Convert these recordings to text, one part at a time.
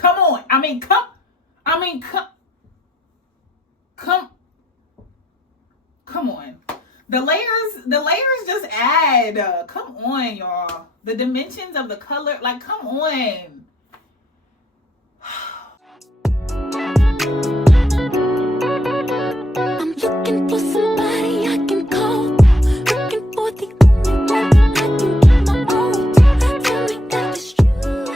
Come on. I mean, come on. The layers just add. Come on, y'all. The dimensions of the color, like, come on. I'm looking for somebody I can call. Looking for the only one I can get my own. Tell me that it's true.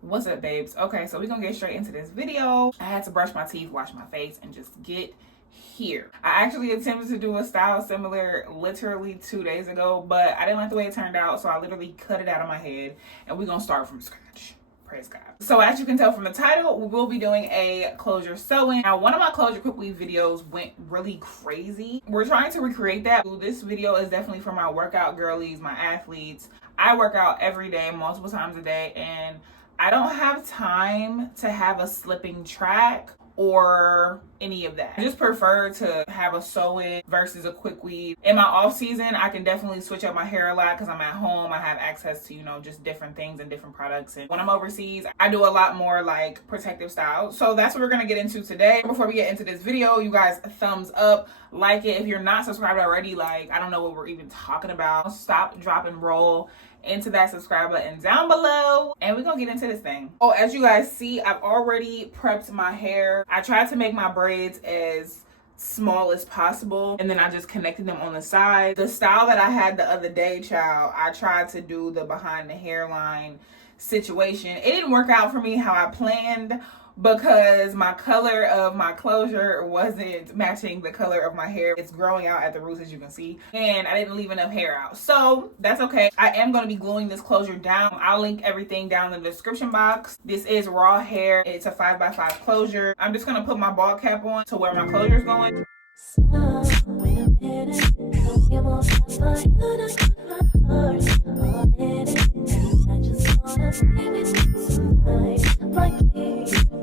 What's up, babes? Okay, so we're gonna get straight into this video. I had to brush my teeth, wash my face, and just get here. I actually attempted to do a style similar literally 2 days ago, but I didn't like the way it turned out, so I literally cut it out of my head, and we're gonna start from scratch. Praise God. So as you can tell from the title, we will be doing a closure sewing. Now, one of my closure Quickweave videos went really crazy. We're trying to recreate that. This video is definitely for my workout girlies, my athletes. I work out every day, multiple times a day, and I don't have time to have a slipping track or any of that. I just prefer to have a sew-in versus a quick weave. In my off season, I can definitely switch up my hair a lot because I'm at home. I have access to, you know, just different things and different products. And when I'm overseas, I do a lot more like protective styles. So that's what we're gonna get into today. Before we get into this video, you guys, thumbs up, like it. If you're not subscribed already, like, I don't know what we're even talking about. Stop, drop, and roll into that subscribe button down below, and we're gonna get into this thing. Oh, as you guys see, I've already prepped my hair. I tried to make my braids as small as possible, and then I just connected them on the side. The style that I had the other day, child, I tried to do the behind the hairline situation. It didn't work out for me how I planned, because my color of my closure wasn't matching the color of my hair. It's growing out at the roots, as you can see, and I didn't leave enough hair out. So that's okay. I am going to be gluing this closure down. I'll link everything down in the description box. This is raw hair. It's a 5x5 closure. I'm just going to put my ball cap on to where my closure is going. Wait a minute, don't give up my heart on it. I just wanna be with you tonight. Like me,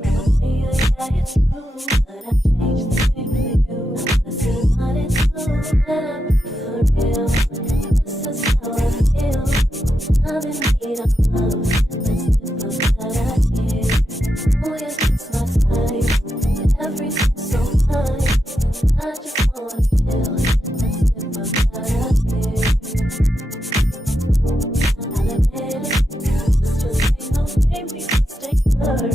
yeah, it's true, but I changed the thing for you. Let's see what it's true, and I'm for real. This is how I feel. I'm in need of love. Let's do what I did. Oh yeah, it's my time. Everything's so fine. I just wanna feel. Let's do what I did. I'll admit it. This just ain't no game. We can stay first.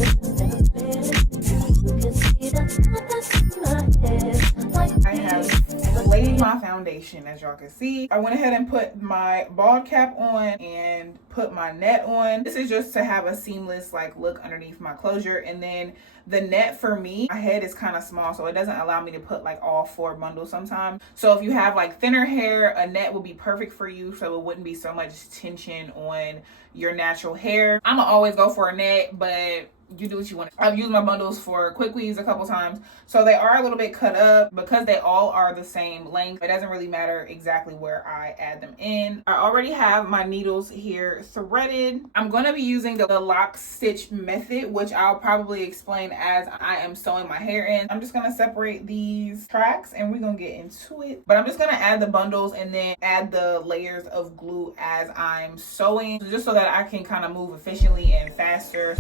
I have laid my foundation, as y'all can see. I went ahead and put my bald cap on and put my net on. This is just to have a seamless like look underneath my closure. And then the net, for me, my head is kind of small, so it doesn't allow me to put like all 4 bundles sometimes. So if you have like thinner hair, a net will be perfect for you, so it wouldn't be so much tension on your natural hair. I'ma always go for a net, but you do what you want. I've used my bundles for quick weaves a couple times, so they are a little bit cut up. Because they all are the same length, it doesn't really matter exactly where I add them in. I already have my needles here threaded. I'm going to be using the lock stitch method, which I'll probably explain as I am sewing my hair in. I'm just going to separate these tracks and we're going to get into it. But I'm just going to add the bundles and then add the layers of glue as I'm sewing, just so that I can kind of move efficiently and faster.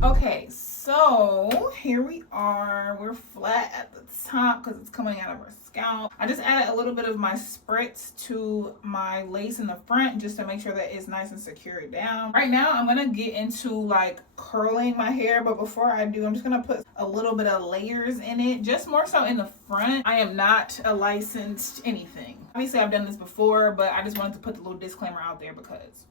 Okay, so here we are. We're flat at the top because it's coming out of our scalp. I just added a little bit of my spritz to my lace in the front just to make sure that it's nice and secure down. Right now, I'm gonna get into like curling my hair, but before I do, I'm just gonna put a little bit of layers in it, just more so in the front. I am not a licensed anything. Obviously, I've done this before, but I just wanted to put the little disclaimer out there because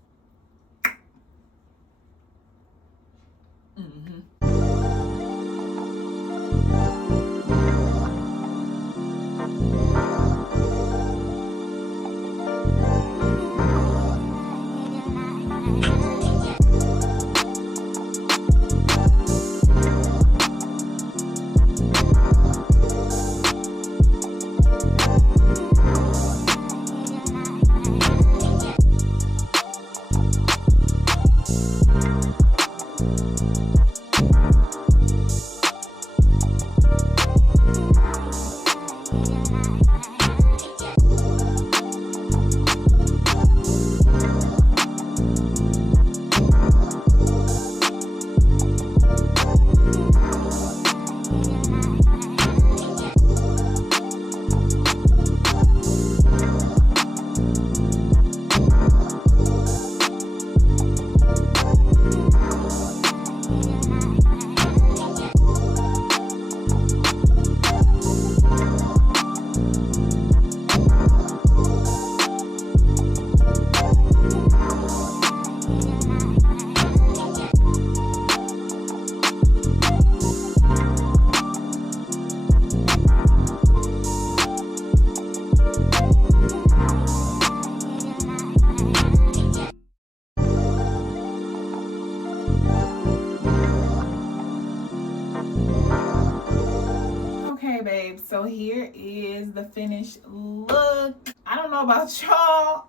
babe, so here is the finished look. I don't know about y'all,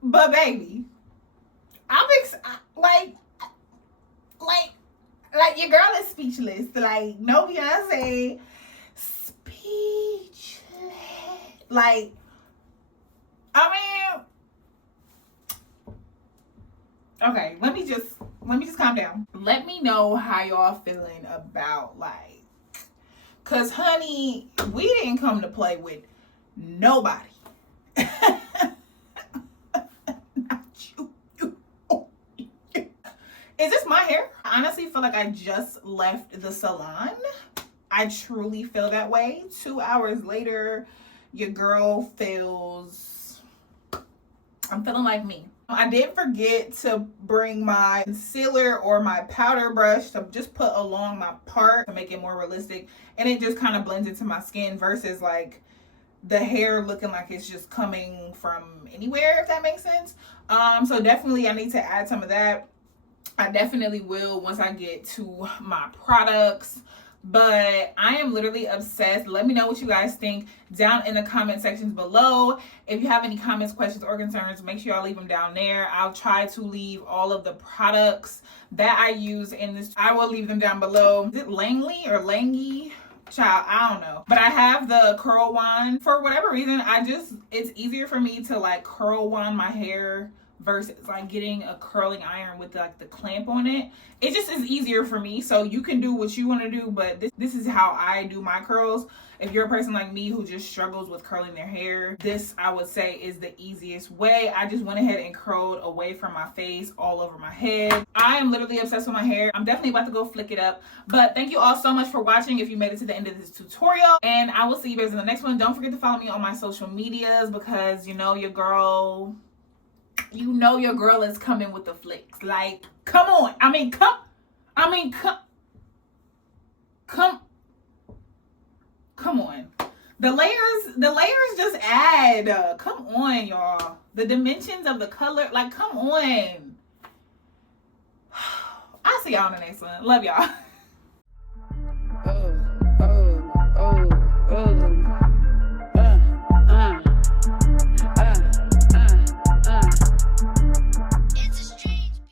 but baby, I'm like your girl is speechless. Like, no Beyonce, speechless. Like, I mean, okay, let me just calm down. Let me know how y'all feeling about, like, cause honey, we didn't come to play with nobody. Not you. Is this my hair? I honestly feel like I just left the salon. I truly feel that way. 2 hours later, your girl feels, I'm feeling like me. I did forget to bring my concealer or my powder brush to just put along my part to make it more realistic, and it just kind of blends into my skin versus like the hair looking like it's just coming from anywhere, if that makes sense. So definitely I need to add some of that. I definitely will once I get to my products. But I am literally obsessed. Let me know what you guys think down in the comment sections below. If you have any comments, questions, or concerns, make sure y'all leave them down there. I'll try to leave all of the products that I use in this. I will leave them down below. Is it Langley or Langy? Child, I don't know. But I have the curl wand. For whatever reason, it's easier for me to like curl wand my hair versus like getting a curling iron with like the clamp on it. It just is easier for me. So you can do what you want to do, but this is how I do my curls. If you're a person like me who just struggles with curling their hair, this I would say is the easiest way. I just went ahead and curled away from my face, all over my head. I am literally obsessed with my hair. I'm definitely about to go flick it up. But thank you all so much for watching if you made it to the end of this tutorial. And I will see you guys in the next one. Don't forget to follow me on my social medias because you know your girl is coming with the flicks. Like, come on. Come on. The layers just add. Come on, y'all. The dimensions of the color, like, come on. I'll see y'all in the next one. Love y'all.